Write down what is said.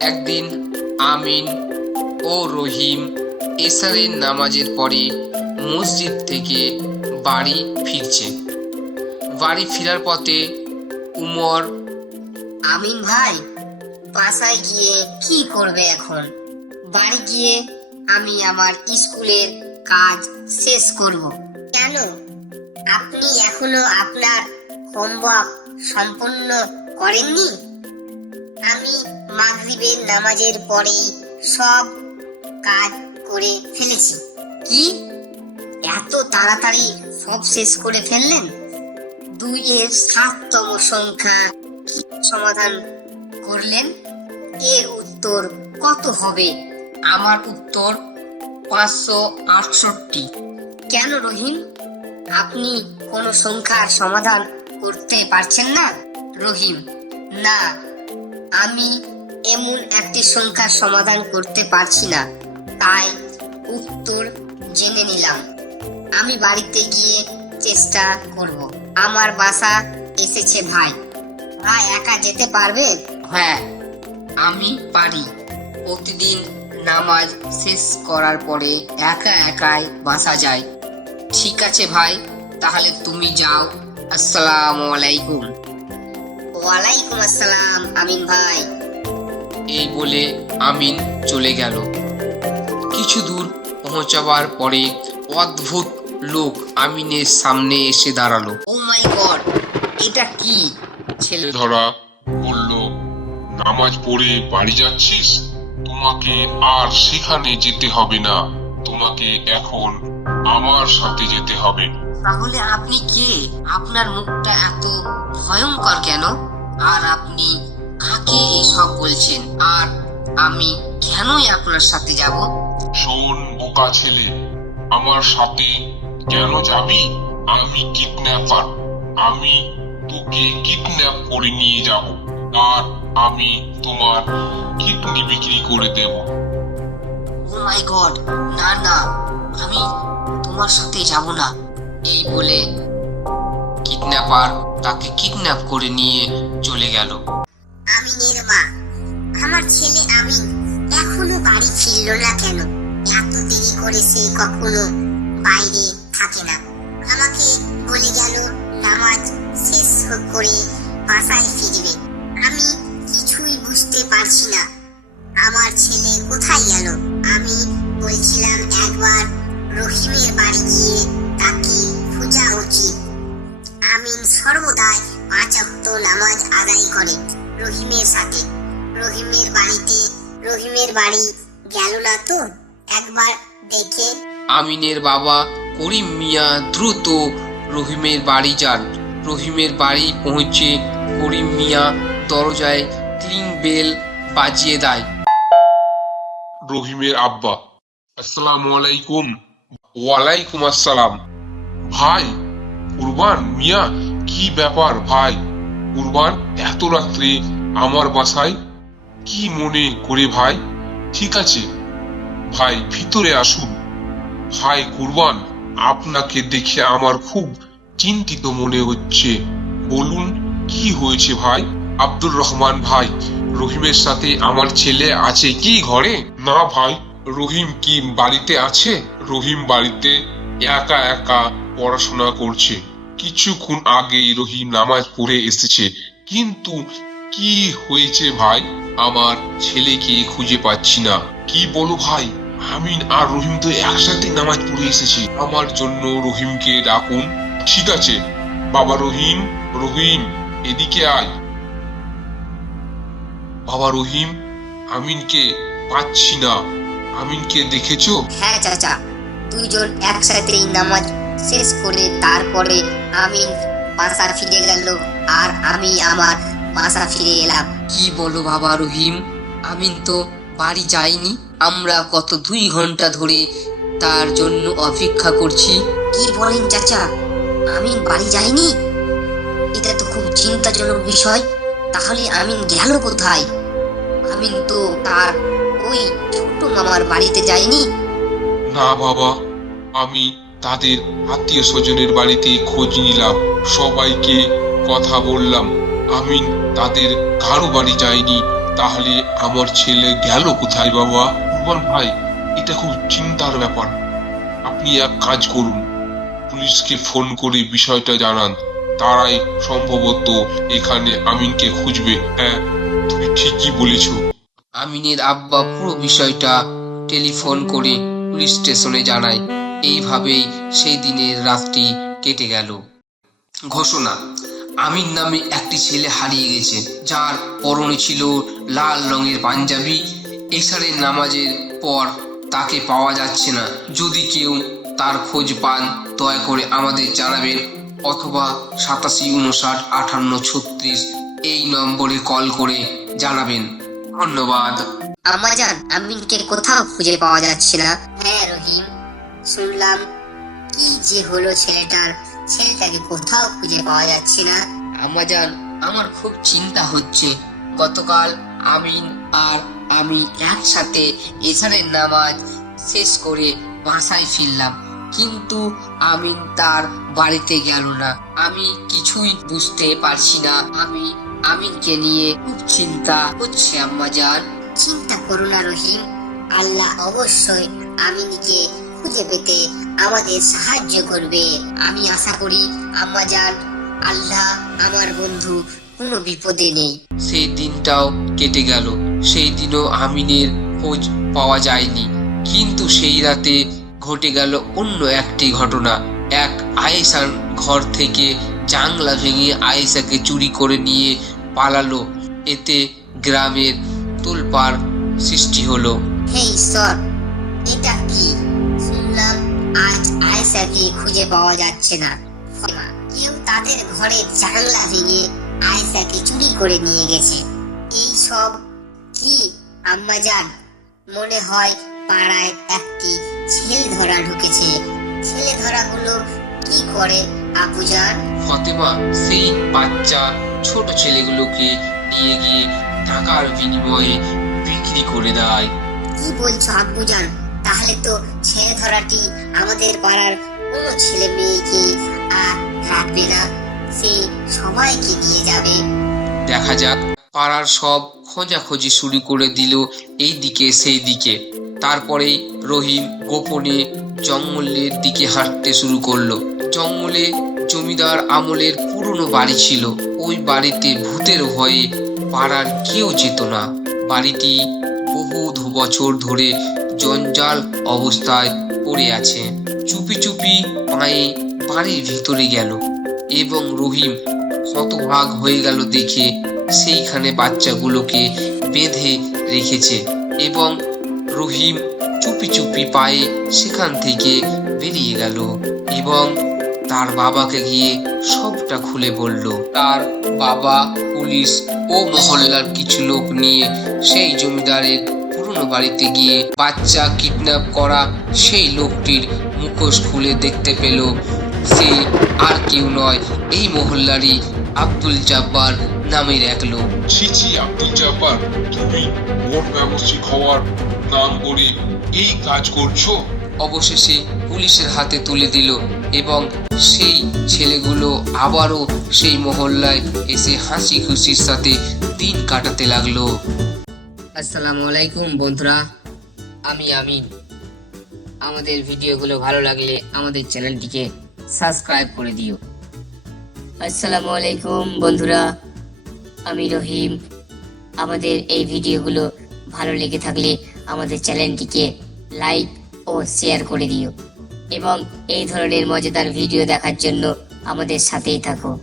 একদিন আমিন ও রহিম এসারের নামাজের পরে মসজিদ থেকে বাড়ি ফিরছে। বাড়ি ফেরার পথে উমর, আমিন ভাই, বাসায় গিয়ে কি করবে এখন? বাড়ি গিয়ে আমি আমার স্কুলের কাজ শেষ করব। কেন? আপনি এখনও আপনার হোমওয়ার্ক সম্পূর্ণ করেননি? আমি মাগরিবের নামাজের পরেই সব কাজ করে ফেলেছি। কি? এত তাড়াতাড়ি সব শেষ করে ফেললেন? দুই এর সাততম সংখ্যা সমাধান করলেন? এর উত্তর কত হবে? আমার উত্তর পাঁচশো আটষট্টি। কেন রহিম? আপনি কোনো সংখ্যার সমাধান করতে পারছেন না, রহিম। না, আমি এমন একটি সংখ্যা সমাধান করতে পারছি না। তাই উত্তর জেনে নিলাম। আমি বাড়িতে গিয়ে চেষ্টা করব। আমার বাসা এসেছে ভাই। ভাই একা যেতে পারবে? হ্যাঁ আমি পারি। প্রতিদিন নামাজ শেষ করার পরে একা একাই বাসা যায় ঠিক আছে ভাই তাহলে তুমি যাও। আসসালামু আলাইকুম। ওয়ালাইকুম আসসালাম আমিন ভাই। এই বলে আমিন চলে গেল। কিছু দূর পৌঁছাবার পরে অদ্ভুত লোক আমিনের সামনে এসে দাঁড়াল। ও মাই গড এটা কি? ছেলে ধরা বলল নামাজ পড়ে বাড়ি যাচ্ছিস? তোমাকে আর সেখানে যেতে হবে না। তোমাকে এখন আমার সাথে যেতে হবে। তাহলে আপনি কে? আপনার মুখটা এত ভয়ঙ্কর কেন? আর আপনি কাকে এসব বলছেন আর আমি কেনই আপনার সাথে যাব? শোন বোকা ছেলে আমার সাথে কেন যাবি? আমি কিডন্যাপার আমি তোকে কিডন্যাপ করে নিয়ে যাব আর আমি তোমার কিডনি বিক্রি করে দেব। ও মাই গড না না আমি তোমার সাথে যাব না। এই বলে কিডন্যাপার তাকে কিডন্যাপ করে নিয়ে চলে গেল। আমিনের মা আমার ছেলে আমিন এখনও বাড়ি ফিরলো না কেন? এত দেরি করে সে কখনো বাইরে থাকে না। আমাকে বলে গেল, নামাজ শেষ করে বাসায় ফিরবে। আমি কিছুই বুঝতে পারছি না। আমার ছেলে কোথায় গেল? আমি বলছিলাম, একবার রহিমের বাড়ি গিয়ে রহিমের সাথে। রহিমের বাড়িতে রহিমের বাড়ি গেল না তো? একবার দেখে। আমিনের বাবা করিম মিয়া দ্রুত রহিমের বাড়ি যান। রহিমের বাড়ি পৌঁছে করিম মিয়া দরজায় ক্লিং বেল বাজিয়ে দেয়। রহিমের আব্বা আসসালামু আলাইকুম। ওয়ালাইকুম আসসালাম। ভাই কুরবান মিয়া কি ব্যাপার ভাই? কুরবান এত রাত্রে আমার বাসায়? কি মনে করে ভাই? ঠিক আছে, ভাই, ভিতরে আসুন। ভাই, কুরবান আপনাকে দেখে আমার খুব চিন্তিত মনে হচ্ছে। বলুন, কি হয়েছে ভাই? আব্দুর রহমান ভাই, রহিমের সাথে আমার ছেলে আছে কি ঘরে? না ভাই, রহিম কি বাড়িতে আছে? রহিম বাড়িতে একা একা পড়াশোনা করছে। কিছুক্ষণ আগেই রহিম নামাজ পড়ে এসেছে। কিন্তু কি হয়েছে ভাই? আমার ছেলেকে খুঁজে পাচ্ছি না। কি বলো ভাই? আমিন আর রহিম তো একসাথে নামাজ পড়ে এসেছি। আমার জন্য রহিমকে ডাকুন। ঠিক আছে। বাবা রহিম রহিম, এদিকে আয়। বাবা রহিম, আমিনকে পাচ্ছি না। আমিনকে দেখেছ? হ্যাঁ চাচা। দুইজন একসাথেই নামাজ শেষ করে তারপরে আমি বাসা ফিরে গেল আর আমি আমার বাসা ফিরে এলাম। কি বলো বাবা রহিম? আমিন তো বাড়ি যাইনি। আমরা কত দুই ঘণ্টা ধরে তার জন্য অপেক্ষা করছি। কি বলেন চাচা? আমিন বাড়ি যাইনি? এটা তো খুব চিন্তাজনক বিষয়। তাহলে আমিন গেল কোথায়? আমিন তো তার ওই ছোট মামার বাড়িতে যায়নি না বাবা আমি তাদের আত্মীয় স্বজনের বাড়িতে খোঁজ নিলাম। সবাইকে কথা বললাম। আমিন, তাদের কারও বাড়ি যায়নি। তাহলে আমার ছেলে গেল কোথায় বাবা? রুমান ভাই, এটা খুব চিন্তার ব্যাপার। আপনি এক কাজ করুন। পুলিশকে ফোন করে বিষয়টা জানান। তারাই সম্ভবত এখানে আমিনকে খুঁজবে। হ্যাঁ তুমি ঠিকই বলেছ। আমিনের আব্বা পুরো বিষয়টা টেলিফোন করে পুলিশ স্টেশনে জানায়। এইভাবেই সেই দিনের রাতটি কেটে গেল। ঘোষণা, আমির নামে একটি ছেলে হারিয়ে গেছে, যার পরনে ছিল লাল রঙের পাঞ্জাবি। এশারের নামাজের পর তাকে পাওয়া যাচ্ছে না। যদি কেউ তার খোঁজ পান, দয়া করে আমাদের জানাবেন অথবা সাতাশি উনষাট আঠান্ন ছত্রিশ এই নম্বরে কল করে জানাবেন। ধন্যবাদ। আমাজান আমিনকে কোথাও খুঁজে পাওয়া যাচ্ছে না। হ্যাঁ রহিম। শুনলাম কি যে হলো ছেলেটার? ছেলেটাকে কোথাও খুঁজে পাওয়া যাচ্ছে না। আমাজান আমার খুব চিন্তা হচ্ছে। গতকাল আমিন আর আমি একসাথে এসারের নামাজ শেষ করে বাসায় ফিরলাম। কিন্তু আমিন তার বাড়িতে গেল না। আমি কিছুই বুঝতে পারছি না। আমি আমিনকে নিয়ে খুব চিন্তা হচ্ছে আম্মাজান। চিন্তা করো না রহিম। আল্লাহ অবশ্যই আমিনকে খুঁজে পেতে আমাদের সাহায্য করবে। আমি আশা করি আম্মাজান আল্লাহ আমার বন্ধু কোনো বিপদে নেই। সেই দিনটাও কেটে গেল। সেই দিনও আমিনের খোঁজ পাওয়া যায়নি। কিন্তু সেই রাতে ঘটে গেল অন্য একটি ঘটনা। এক আয়েশার ঘর থেকে জাংলা ভেঙে আয়েশাকে চুরি করে নিয়ে পালালো। এতে গ্রামের তোলপাড় সৃষ্টি হলো। হে ঈশ্বর এটা কি? আজ আয়েশাকে খুঁজে পাওয়া যাচ্ছে না। কেউ তাদের ঘরের জানলা ভেঙে আয়েশাকে চুরি করে নিয়ে গেছে। এই সব কি আম্মা জান মনে হয় পাড়ায় একটি ছেলে ধরা ঢুকেছে। ছেলে ধরাগুলো কি করে আপুজান ফতেমা সেই বাচ্চা ছোট ছেলেগুলোকে নিয়ে গিয়ে টাকার বিনিময়ে বিক্রি করে দেয়। কি বলছো আপু আব্বুজান? তাহলে তো ছেলে ধরাটি আমাদের পাড়ার কোনো ছেলে মেয়েকে আর রাখবে না। সে সবাইকে নিয়ে যাবে। দেখা যাক, পাড়ার সব খোঁজাখুঁজি শুরু করে দিল এই দিকে সেই দিকে। তারপরেই রহিম গোপনে জঙ্গলের দিকে হাঁটতে শুরু করল। জঙ্গলে জমিদার আমলের পুরনো বাড়ি ছিল। ওই বাড়িতে ভূতের ভয়ে পাড়ার কেউ যেত না। বাড়িটি বহু বছর ধরে জঞ্জাল অবস্থায় পড়ে আছে। চুপি চুপি পায়ে বাড়ির ভিতরে গেল এবং রহিম হতভাগ হয়ে গেল দেখে সেইখানে বাচ্চাগুলোকে বেঁধে রেখেছে এবং রহিম চুপি চুপি পায়ে সেখান থেকে বেরিয়ে গেল এবং তার বাবাকে গিয়ে সবটা খুলে বলল, তার বাবা, পুলিশ ও মহল্লার কিছু লোক নিয়ে সেই জমিদারের পুরনো বাড়িতে গিয়ে বাচ্চা কিডন্যাপ করা সেই লোকটির মুখোশ খুলে দেখতে পেল সে আর কেউ নয় এই মহল্লারই আব্দুল জাব্বার নামের এক লোক। ছি ছি আব্দুল জব্বার তুমি ভোট ব্যবস্থিক হওয়ার নাম করে এই কাজ করছ? অবশেষে পুলিশের হাতে তুলে দিল এবং সেই ছেলেগুলো আবারও সেই মহল্লায় এসে হাসি খুশির সাথে দিন কাটাতে লাগল। আসসালামু আলাইকুম, বন্ধুরা। আমি আমিন। আমাদের ভিডিওগুলো ভালো লাগলে আমাদের চ্যানেলটিকে সাবস্ক্রাইব করে দিও। আসসালামু আলাইকুম, বন্ধুরা। আমি রহিম। আমাদের এই ভিডিওগুলো ভালো লেগে থাকলে আমাদের চ্যানেলটিকে লাইক ও শেয়ার করে দিও। এবং এই ধরনের মজাদার ভিডিও দেখার জন্য আমাদের সাথেই থাকো।